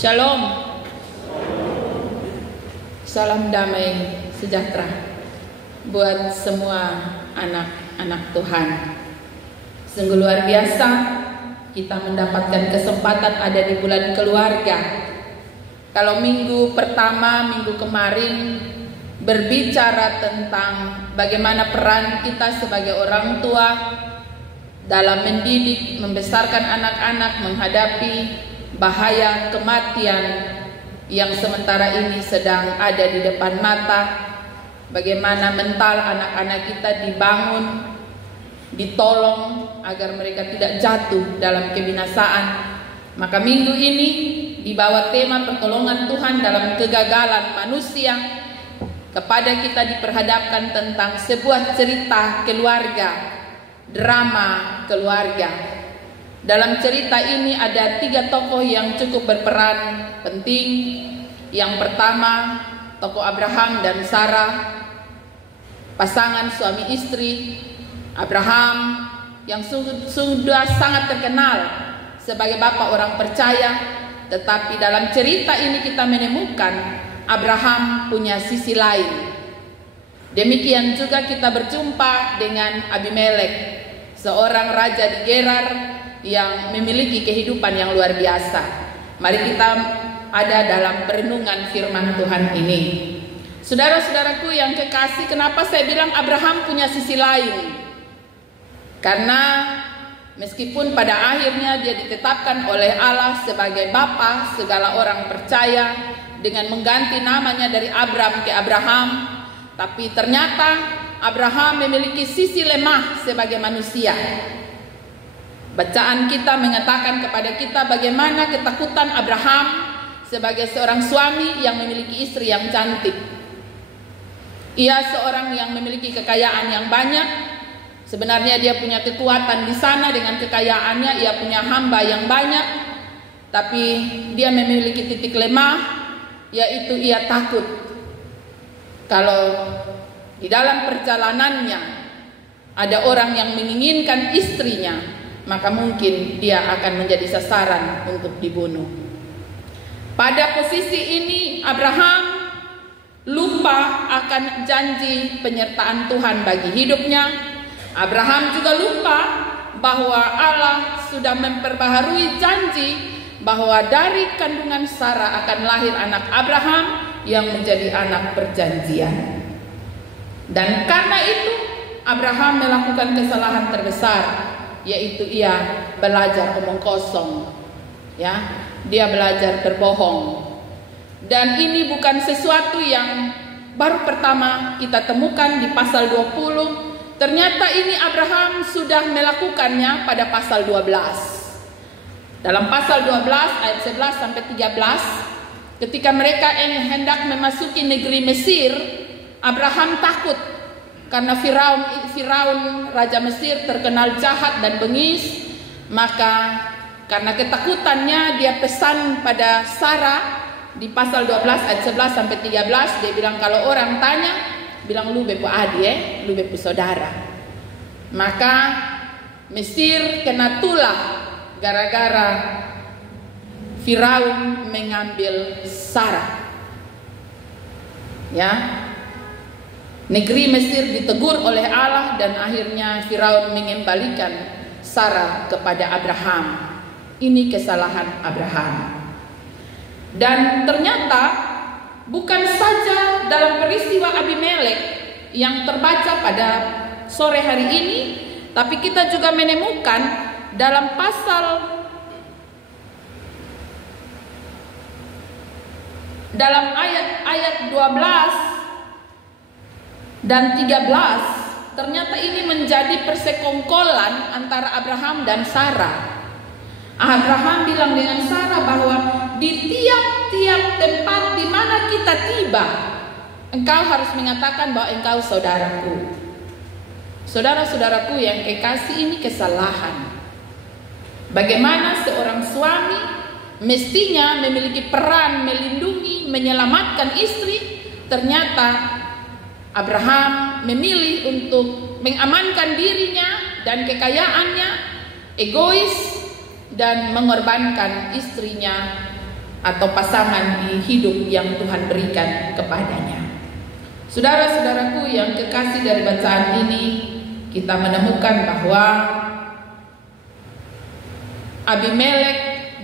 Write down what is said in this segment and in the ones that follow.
Shalom. Salam damai sejahtera buat semua anak-anak Tuhan. Sungguh luar biasa kita mendapatkan kesempatan ada di bulan keluarga. Kalau minggu pertama, minggu kemarin berbicara tentang bagaimana peran kita sebagai orang tua dalam mendidik, membesarkan anak-anak menghadapi bahaya kematian yang sementara ini sedang ada di depan mata. Bagaimana mental anak-anak kita dibangun, ditolong agar mereka tidak jatuh dalam kebinasaan. Maka minggu ini dibawa tema pertolongan Tuhan dalam kegagalan manusia. Kepada kita diperhadapkan tentang sebuah cerita keluarga, drama keluarga. Dalam cerita ini ada 3 tokoh yang cukup berperan penting. Yang pertama, tokoh Abraham dan Sarah, pasangan suami istri. Abraham yang sudah sangat terkenal sebagai bapak orang percaya, tetapi dalam cerita ini kita menemukan Abraham punya sisi lain. Demikian juga kita berjumpa dengan Abimelek, seorang raja di Gerar yang memiliki kehidupan yang luar biasa. Mari kita ada dalam perenungan firman Tuhan ini. Saudara-saudaraku yang kekasih, kenapa saya bilang Abraham punya sisi lain? Karena meskipun pada akhirnya dia ditetapkan oleh Allah sebagai bapa segala orang percaya dengan mengganti namanya dari Abram ke Abraham, tapi ternyata Abraham memiliki sisi lemah sebagai manusia. Bacaan kita mengatakan kepada kita bagaimana ketakutan Abraham sebagai seorang suami yang memiliki istri yang cantik. Ia seorang yang memiliki kekayaan yang banyak. Sebenarnya dia punya kekuatan di sana dengan kekayaannya, ia punya hamba yang banyak. Tapi dia memiliki titik lemah, yaitu ia takut kalau di dalam perjalanannya ada orang yang menginginkan istrinya, maka mungkin dia akan menjadi sasaran untuk dibunuh. Pada posisi ini Abraham lupa akan janji penyertaan Tuhan bagi hidupnya. Abraham juga lupa bahwa Allah sudah memperbaharui janji bahwa dari kandungan Sarah akan lahir anak Abraham yang menjadi anak perjanjian. Dan karena itu Abraham melakukan kesalahan terbesar, yaitu ia belajar omong kosong, ya, dia belajar berbohong. Dan ini bukan sesuatu yang baru pertama kita temukan di pasal 20. Ternyata ini Abraham sudah melakukannya pada pasal 12. Dalam pasal 12 ayat 11 sampai 13, ketika mereka hendak memasuki negeri Mesir, Abraham takut karena Firaun raja Mesir terkenal jahat dan bengis. Maka karena ketakutannya dia pesan pada Sarah di pasal 12 ayat 11 sampai 13, dia bilang kalau orang tanya, bilang lu bepo adi lu bepo saudara. Maka Mesir kena tulah gara-gara Firaun mengambil Sarah. Ya. Negeri Mesir ditegur oleh Allah dan akhirnya Firaun mengembalikan Sarah kepada Abraham. Ini kesalahan Abraham. Dan ternyata bukan saja dalam peristiwa Abimelek yang terbaca pada sore hari ini, tapi kita juga menemukan dalam ayat 12 dan 13, ternyata ini menjadi persekongkolan antara Abraham dan Sarah. Abraham bilang dengan Sarah bahwa di tiap-tiap tempat di mana kita tiba, engkau harus mengatakan bahwa engkau saudaraku. Saudara-saudaraku yang kekasih, ini kesalahan. Bagaimana seorang suami mestinya memiliki peran melindungi, menyelamatkan istri, ternyata Abraham memilih untuk mengamankan dirinya dan kekayaannya, egois, dan mengorbankan istrinya atau pasangan di hidup yang Tuhan berikan kepadanya. Saudara-saudaraku yang kekasih, dari bacaan ini kita menemukan bahwa Abimelek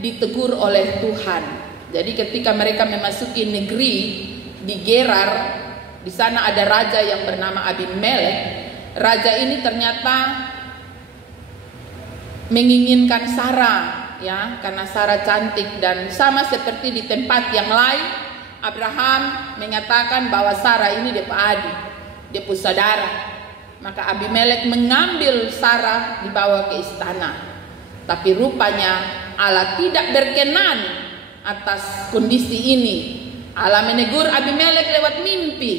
ditegur oleh Tuhan. Jadi ketika mereka memasuki negeri di Gerar, di sana ada raja yang bernama Abimelek. Raja ini ternyata menginginkan Sarah, ya, karena Sarah cantik, dan sama seperti di tempat yang lain, Abraham mengatakan bahwa Sarah ini dia adik, dia saudara. Maka Abimelek mengambil Sarah dibawa ke istana. Tapi rupanya Allah tidak berkenan atas kondisi ini. Allah menegur Abimelek lewat mimpi.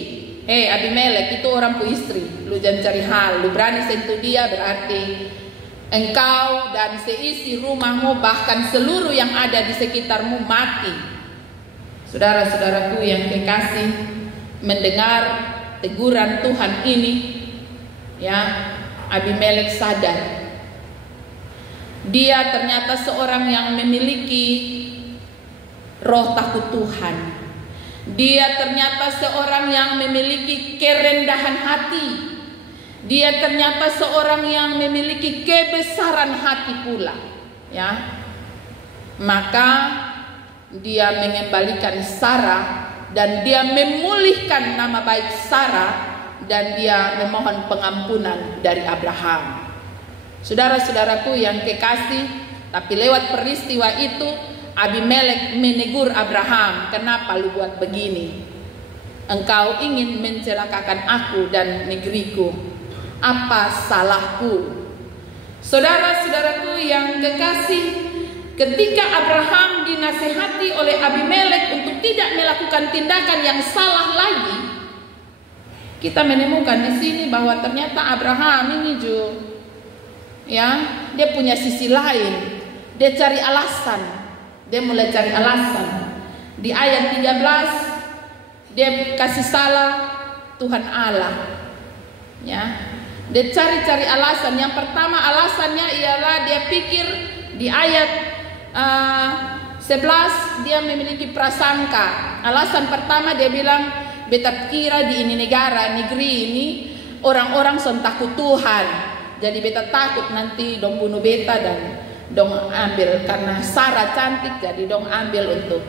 Abimelek, itu orang pu istri, lu jangan cari hal, lu berani sentuh dia, berarti engkau dan seisi rumahmu, bahkan seluruh yang ada di sekitarmu mati. Saudara-saudaraku yang kekasih, mendengar teguran Tuhan ini, ya, Abimelek sadar dia ternyata seorang yang memiliki roh takut Tuhan. Dia ternyata seorang yang memiliki kerendahan hati. Dia ternyata seorang yang memiliki kebesaran hati pula, ya. Maka dia mengembalikan Sarah dan dia memulihkan nama baik Sarah, dan dia memohon pengampunan dari Abraham. Saudara-saudaraku yang kekasih, tapi lewat peristiwa itu Abimelek menegur Abraham, kenapa lu buat begini? Engkau ingin mencelakakan aku dan negeriku. Apa salahku? Saudara-saudaraku yang kekasih, ketika Abraham dinasehati oleh Abimelek untuk tidak melakukan tindakan yang salah lagi, kita menemukan di sini bahwa ternyata Abraham ini ya, dia punya sisi lain. Dia cari alasan. Dia mulai cari alasan. Di ayat 13 dia kasih salah Tuhan Allah, ya. Dia cari-cari alasan. Yang pertama alasannya ialah dia pikir di ayat 11 dia memiliki prasangka. Alasan pertama dia bilang, beta kira di ini negeri ini orang-orang son takut Tuhan. Jadi beta takut nanti dong bunuh beta dan dong ambil, karena Sarah cantik, jadi dong ambil untuk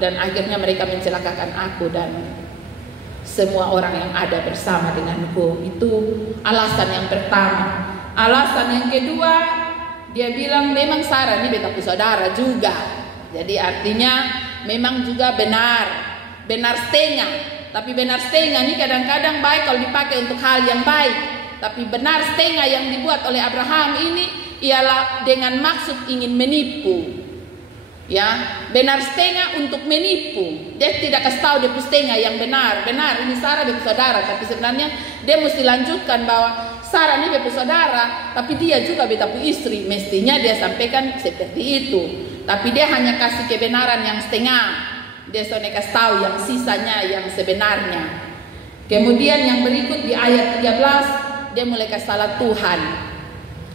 dan akhirnya mereka mencelakakan aku dan semua orang yang ada bersama denganku. Itu alasan yang pertama. Alasan yang kedua, dia bilang memang Sarah ini beta saudara juga. Jadi artinya memang juga benar setengah. Tapi benar setengah ini kadang-kadang baik kalau dipakai untuk hal yang baik. Tapi benar setengah yang dibuat oleh Abraham ini ialah dengan maksud ingin menipu, ya. Benar setengah untuk menipu. Dia tidak kasih tahu dia setengah yang benar ini Sarah dia saudara, tapi sebenarnya dia mesti lanjutkan bahwa Sarah ini dia saudara, tapi dia juga beta istri. Mestinya dia sampaikan seperti itu, tapi dia hanya kasih kebenaran yang setengah. Dia soalnya kasih tahu yang sisanya yang sebenarnya. Kemudian yang berikut di ayat 13 dia mulai kasih salah Tuhan.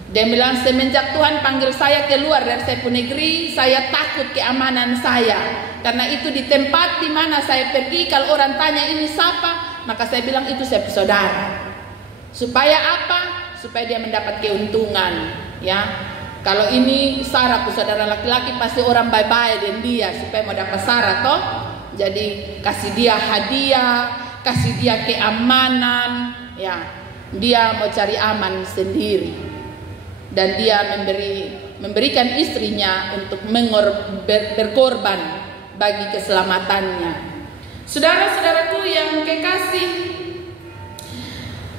Dia bilang, semenjak Tuhan panggil saya keluar dari saya pun negeri, saya takut keamanan saya. Karena itu di tempat di mana saya pergi, kalau orang tanya ini siapa, maka saya bilang itu saya saudara. Supaya apa? Supaya dia mendapat keuntungan, ya. Kalau ini Sarah saudara laki-laki, pasti orang bye-bye dengan dia supaya mau dapat Sarah toh. Jadi kasih dia hadiah, kasih dia keamanan, ya. Dia mau cari aman sendiri. Dan dia memberikan istrinya untuk berkorban bagi keselamatannya. Saudara-saudaraku yang kekasih,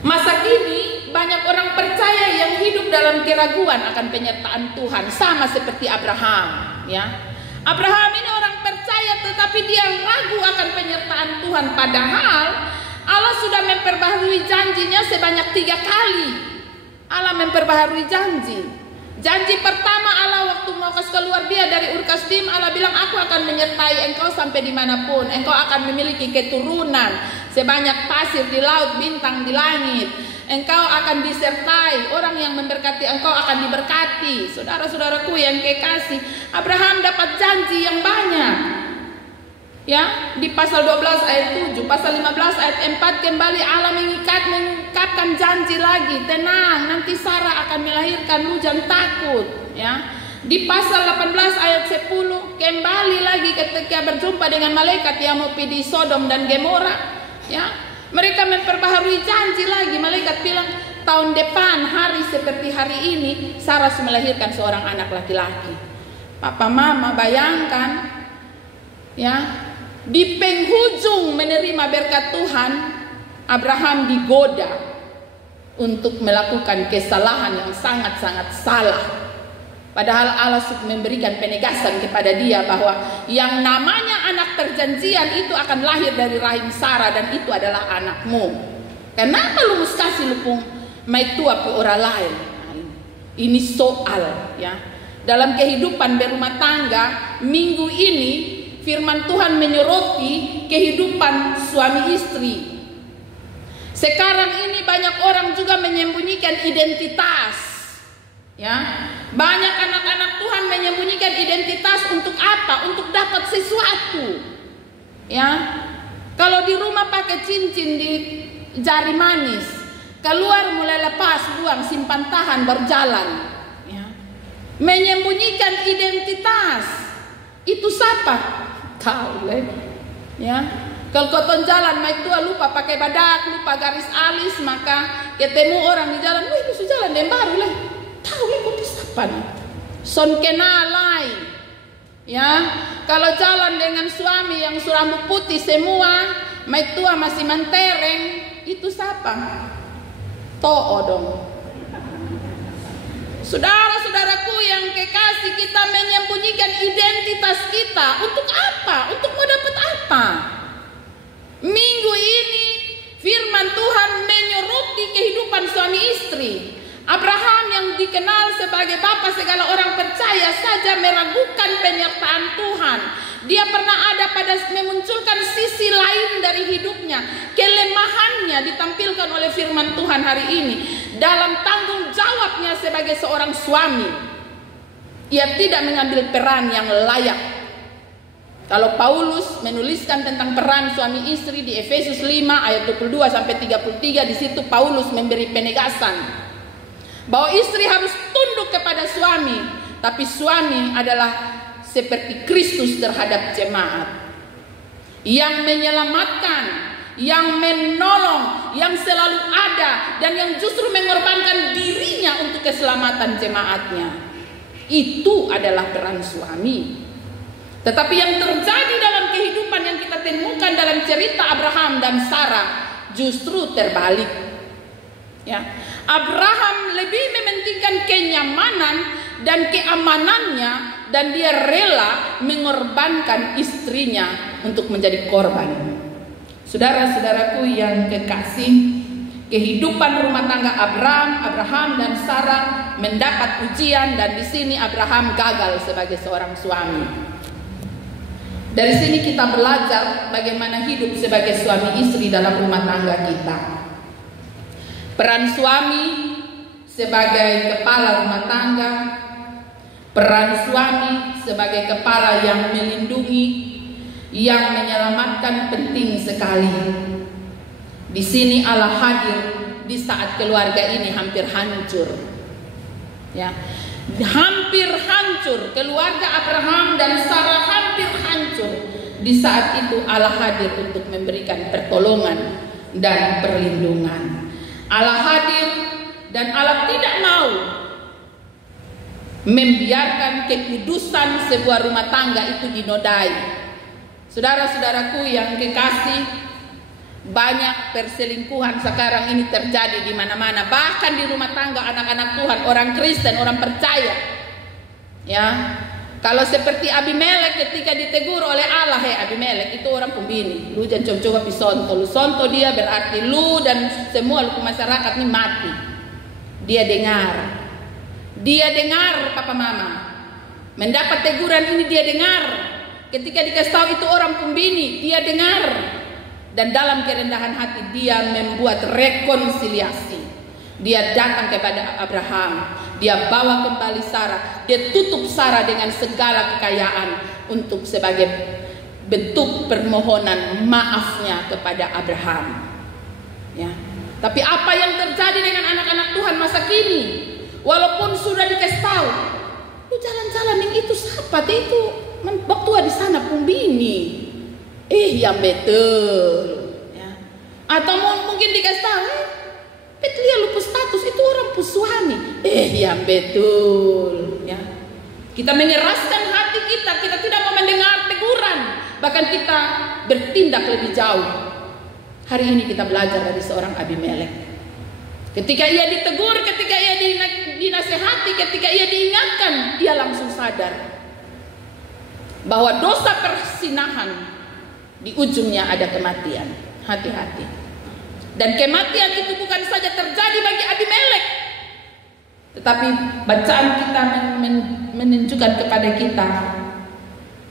masa kini banyak orang percaya yang hidup dalam keraguan akan penyertaan Tuhan, sama seperti Abraham, ya. Abraham ini orang percaya tetapi dia ragu akan penyertaan Tuhan, padahal Allah sudah memperbaharui janjinya sebanyak 3 kali. Allah memperbaharui janji. Janji pertama Allah waktu mau keluar dia dari Ur Kasdim, Allah bilang aku akan menyertai engkau sampai dimanapun. Engkau akan memiliki keturunan sebanyak pasir di laut, bintang di langit. engkau akan disertai, orang yang memberkati engkau akan diberkati. Saudara-saudaraku yang kekasih, Abraham dapat janji yang banyak. Ya, di pasal 12 ayat 7, pasal 15 ayat 4 kembali Allah mengungkapkan janji lagi. Tenang, nanti Sarah akan melahirkan, lu jangan takut, ya. Di pasal 18 ayat 10 kembali lagi ketika berjumpa dengan malaikat yang mau pergi Sodom dan Gomora, ya. Mereka memperbaharui janji lagi. Malaikat bilang tahun depan hari seperti hari ini Sarah melahirkan seorang anak laki-laki. Papa mama bayangkan, ya, di penghujung menerima berkat Tuhan, Abraham digoda untuk melakukan kesalahan yang sangat-sangat salah. Padahal Allah sudah memberikan penegasan kepada dia bahwa yang namanya anak perjanjian itu akan lahir dari rahim Sarah dan itu adalah anakmu. Kenapa lu mesti kasih lupung mai tua ke orang lain? Ini soal, ya. Dalam kehidupan berumah tangga minggu ini firman Tuhan menyoroti kehidupan suami istri. Sekarang ini banyak orang juga menyembunyikan identitas. Ya, banyak anak-anak Tuhan menyembunyikan identitas untuk apa? Untuk dapat sesuatu. Ya, kalau di rumah pakai cincin di jari manis, keluar mulai lepas, buang, simpan tahan, berjalan. Ya, menyembunyikan identitas itu siapa? Tahu leh, ya. Kalau kau jalan, naik tua lupa pakai badak, lupa garis alis, maka ketemu orang di jalan, wih itu jalan yang baru leh. Tahu leh kau siapa nih? Son kenalai, ya. Kalau jalan dengan suami yang rambut putih semua, naik tua masih mentereng, itu siapa? To'o dong. Saudara-saudaraku yang kekasih, kita menyembunyikan identitas kita untuk apa? Untuk mau dapat apa? Minggu ini firman Tuhan menyoroti kehidupan suami istri. Abraham yang dikenal sebagai bapa segala orang percaya saja meragukan penyertaan Tuhan. Dia pernah ada pada memunculkan sisi lain dari hidupnya. Kelemahannya ditampilkan oleh firman Tuhan hari ini. Dalam tanggung jawabnya sebagai seorang suami, ia tidak mengambil peran yang layak. Kalau Paulus menuliskan tentang peran suami istri di Efesus 5 ayat 22 sampai 33, di situ Paulus memberi penegasan bahwa istri harus tunduk kepada suami, tapi suami adalah seperti Kristus terhadap jemaat, yang menyelamatkan, yang menolong, yang selalu ada, dan yang justru mengorbankan dirinya untuk keselamatan jemaatnya. Itu adalah peran suami. Tetapi yang terjadi dalam kehidupan yang kita temukan dalam cerita Abraham dan Sarah justru terbalik. Ya, Abraham lebih mementingkan kenyamanan dan keamanannya, dan dia rela mengorbankan istrinya untuk menjadi korban. Saudara-saudaraku yang kekasih, kehidupan rumah tangga Abraham dan Sarah mendapat ujian, dan di sini Abraham gagal sebagai seorang suami. Dari sini kita belajar bagaimana hidup sebagai suami istri dalam rumah tangga kita. Peran suami sebagai kepala rumah tangga, peran suami sebagai kepala yang melindungi, yang menyelamatkan penting sekali. Di sini Allah hadir di saat keluarga ini hampir hancur. Ya, hampir hancur. Keluarga Abraham dan Sarah hampir hancur. Di saat itu Allah hadir untuk memberikan pertolongan dan perlindungan. Allah hadir dan Allah tidak mau membiarkan kekudusan sebuah rumah tangga itu dinodai. Saudara-saudaraku yang kekasih, banyak perselingkuhan sekarang ini terjadi di mana-mana, bahkan di rumah tangga anak-anak Tuhan, orang Kristen, orang percaya. Ya, kalau seperti Abimelek ketika ditegur oleh Allah, hei Abimelek itu orang pembini, lu jangan coba-coba pisonto, lu sonto dia berarti lu dan semua lu masyarakat ini mati. Dia dengar papa mama, mendapat teguran ini dia dengar. Ketika dikasih tahu itu orang pembini, dia dengar. Dan dalam kerendahan hati dia membuat rekonsiliasi. Dia datang kepada Abraham, dia bawa kembali Sarah, dia tutup Sarah dengan segala kekayaan untuk sebagai bentuk permohonan maafnya kepada Abraham. Ya. Tapi apa yang terjadi dengan anak-anak Tuhan masa kini? Walaupun sudah dikasih tahu, lu jalan-jalan yang itu siapa itu? Waktu di sana pumbini. Yang betul. Ya. Atau mungkin dikasih tahu, Petlia lupa status itu orang suami. Yang betul. Ya. Kita mengeraskan hati kita tidak mau mendengar teguran, bahkan kita bertindak lebih jauh. Hari ini kita belajar dari seorang Abimelek. Ketika ia ditegur, ketika ia dinasehati, ketika ia diingatkan, dia langsung sadar bahwa dosa persinahan di ujungnya ada kematian. Hati-hati. Dan kematian itu bukan saja terjadi bagi Abimelek, tetapi bacaan kita menunjukkan kepada kita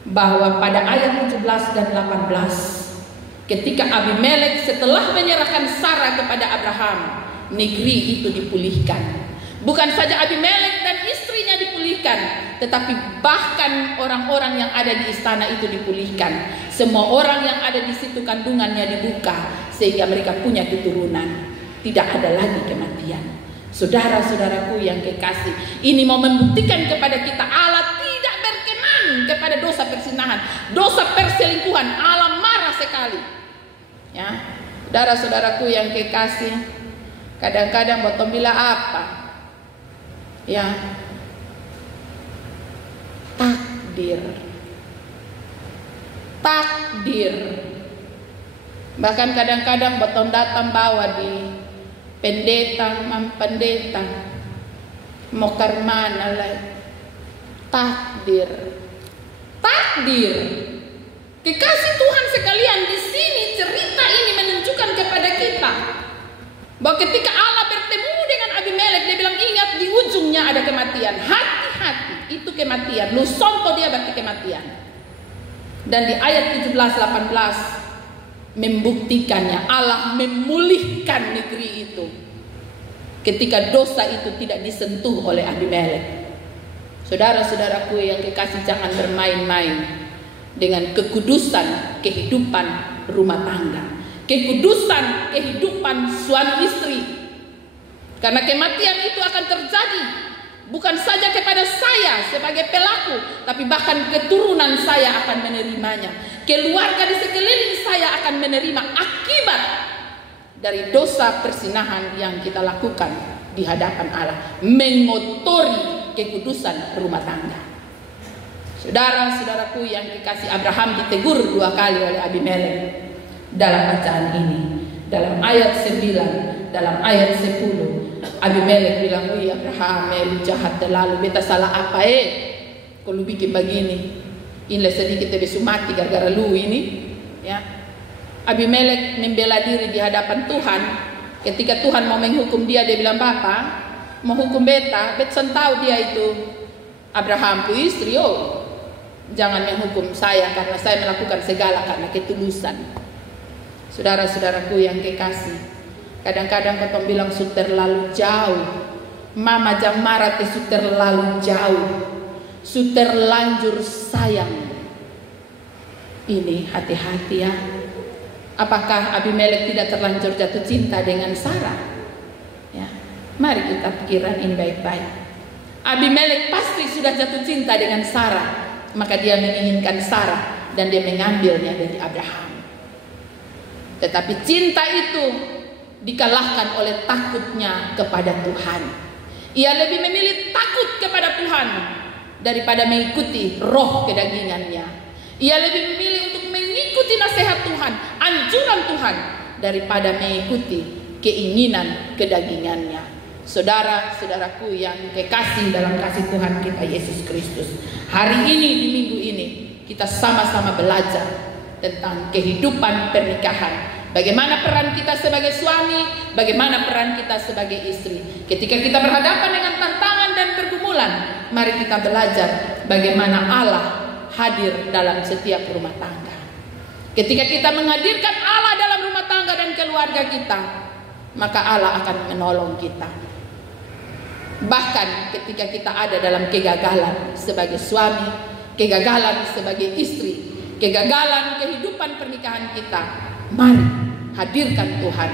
bahwa pada ayat 17 dan 18, ketika Abimelek setelah menyerahkan Sarah kepada Abraham, negeri itu dipulihkan. Bukan saja Abimelek dan istrinya dipulihkan, tetapi bahkan orang-orang yang ada di istana itu dipulihkan. Semua orang yang ada di situ kandungannya dibuka, sehingga mereka punya keturunan. Tidak ada lagi kematian. Saudara-saudaraku yang kekasih, ini mau membuktikan kepada kita Allah tidak berkenan kepada dosa persinahan, dosa perselingkuhan. Allah marah sekali. Ya, saudara-saudaraku yang kekasih, kadang-kadang bottom bila apa? Ya, takdir. Bahkan kadang-kadang botong datang bawa di pendeta mokar mana lah. Takdir. Kekasih Tuhan sekalian, di sini cerita ini menunjukkan kepada kita bahwa ketika Allah bertemu dengan Abimelek, dia bilang ingat di ujungnya ada kematian. Hati-hati, itu kematian. Lu sonto dia berarti kematian. Dan di ayat 17-18 membuktikannya, Allah memulihkan negeri itu ketika dosa itu tidak disentuh oleh Abimelek. Saudara-saudaraku yang kekasih, jangan bermain-main dengan kekudusan kehidupan rumah tangga, kekudusan kehidupan suami istri. Karena kematian itu akan terjadi bukan saja kepada saya sebagai pelaku, tapi bahkan keturunan saya akan menerimanya. Keluarga di sekeliling saya akan menerima akibat dari dosa persinahan yang kita lakukan di hadapan Allah, mengotori kekudusan rumah tangga. Saudara-saudaraku yang kekasih, Abraham ditegur 2 kali oleh Abimelek dalam bacaan ini. Dalam ayat 9, dalam ayat 10, Abimelek bilang, "Wih Abraham, lu jahat terlalu, beta salah apa kalau bikin begini? Ini sedikit lebih mati gara-gara lu ini." Ya. Abimelek membela diri di hadapan Tuhan. Ketika Tuhan mau menghukum dia, dia bilang, "Bapak, mau hukum beta tahu dia itu Abraham pu istri, jangan menghukum saya karena saya melakukan segala karena ketulusan." Saudara-saudaraku yang kekasih, kadang-kadang kau bilang su terlalu jauh. Mama jam marah su terlalu jauh, su terlanjur sayang. Ini hati-hati ya. Apakah Abimelek tidak terlanjur jatuh cinta dengan Sarah? Ya, mari kita pikirkan ini baik-baik. Abimelek pasti sudah jatuh cinta dengan Sarah, maka dia menginginkan Sarah dan dia mengambilnya dari Abraham. Tetapi cinta itu dikalahkan oleh takutnya kepada Tuhan. Ia lebih memilih takut kepada Tuhan daripada mengikuti roh kedagingannya. Ia lebih memilih untuk mengikuti nasihat Tuhan, anjuran Tuhan, daripada mengikuti keinginan kedagingannya. Saudara-saudaraku yang kekasih dalam kasih Tuhan kita Yesus Kristus, hari ini di minggu ini kita sama-sama belajar tentang kehidupan pernikahan. Bagaimana peran kita sebagai suami, bagaimana peran kita sebagai istri. Ketika kita berhadapan dengan tantangan dan pergumulan, mari kita belajar bagaimana Allah hadir dalam setiap rumah tangga. Ketika kita menghadirkan Allah dalam rumah tangga dan keluarga kita, maka Allah akan menolong kita. Bahkan ketika kita ada dalam kegagalan sebagai suami, kegagalan sebagai istri, kegagalan kehidupan pernikahan kita, mari hadirkan Tuhan.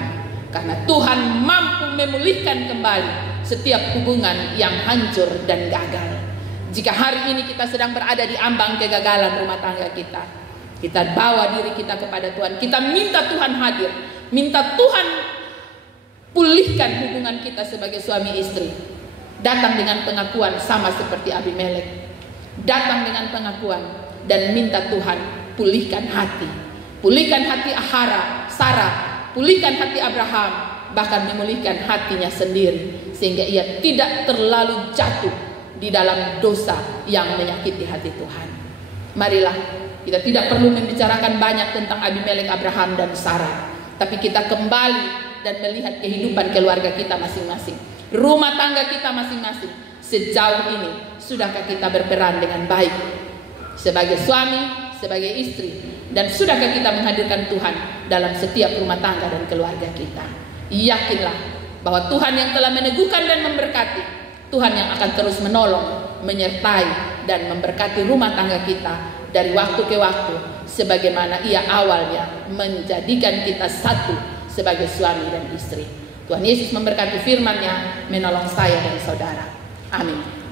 Karena Tuhan mampu memulihkan kembali setiap hubungan yang hancur dan gagal. Jika hari ini kita sedang berada di ambang kegagalan rumah tangga kita bawa diri kita kepada Tuhan. Kita minta Tuhan hadir, minta Tuhan pulihkan hubungan kita sebagai suami istri. Datang dengan pengakuan sama seperti Abimelek. Datang dengan pengakuan dan minta Tuhan pulihkan hati. Pulihkan hati Sarah, pulihkan hati Abraham, bahkan memulihkan hatinya sendiri, sehingga ia tidak terlalu jatuh di dalam dosa yang menyakiti hati Tuhan. Marilah, kita tidak perlu membicarakan banyak tentang Abimelek, Abraham, dan Sarah, tapi kita kembali dan melihat kehidupan keluarga kita masing-masing, rumah tangga kita masing-masing. Sejauh ini, sudahkah kita berperan dengan baik sebagai suami, sebagai istri? Dan sudahkah kita menghadirkan Tuhan dalam setiap rumah tangga dan keluarga kita? Yakinlah bahwa Tuhan yang telah meneguhkan dan memberkati, Tuhan yang akan terus menolong, menyertai, dan memberkati rumah tangga kita dari waktu ke waktu, sebagaimana Ia awalnya menjadikan kita satu sebagai suami dan istri. Tuhan Yesus memberkati firman-Nya, menolong saya dan saudara. Amin.